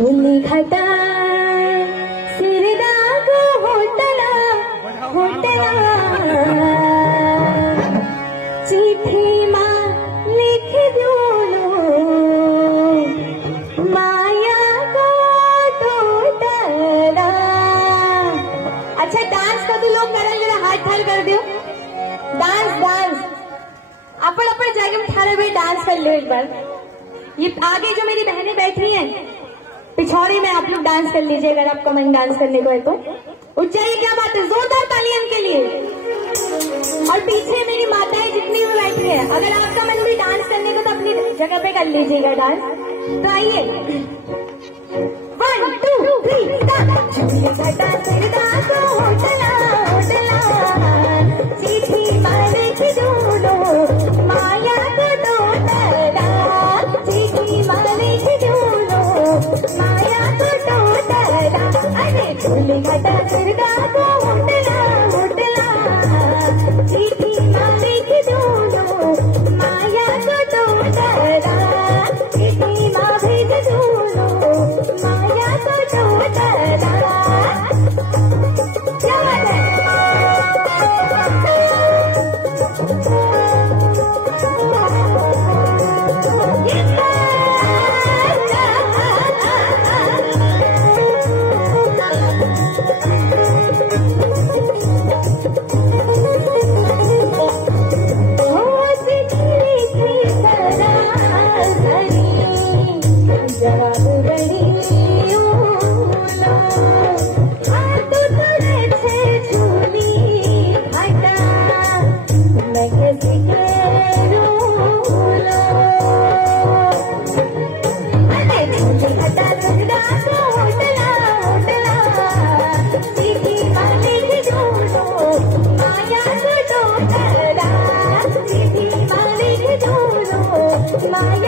फूली घटा सिरदा को होटला होटला चिट्ठी माँ लिख दूलो माया को टोटला। अच्छा डांस का तो लोग करल जरा हाथ ठाल कर दियो। डांस डांस अपन अपन जगह में ठाड़े हुए डांस कर लो एक बार। ये आगे जो मेरी बहनें बैठी हैं पिछौड़ी में आप लोग डांस कर लीजिए अगर आपका मन डांस करने को है तो। ऊंचाई क्या बात है, जोरदार ताली उनके लिए। और पीछे मेरी माताएं जितनी भी बैठी है अगर आपका मन भी डांस करने को तो अपनी जगह पे कर लीजिएगा डांस। तो आइए 1 2 3 चिट्ठी मारे की दूलो माया को टोटला चिट्ठी मारे की दूलो माया को टोटला। अरे फूली घटा सिरदा को होटला होटला चिट्ठी मारे की दूलो माया को टोटला चिट्ठी मारे की दूलो माया को टोटला। क्या बात है। माया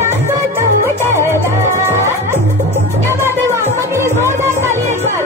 को टोटला। क्या बात है, आपका के लिए जोरदार ताली एक बार।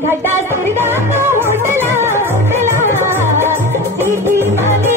घटा सिरदा को होटला होटला चिट्ठी मारे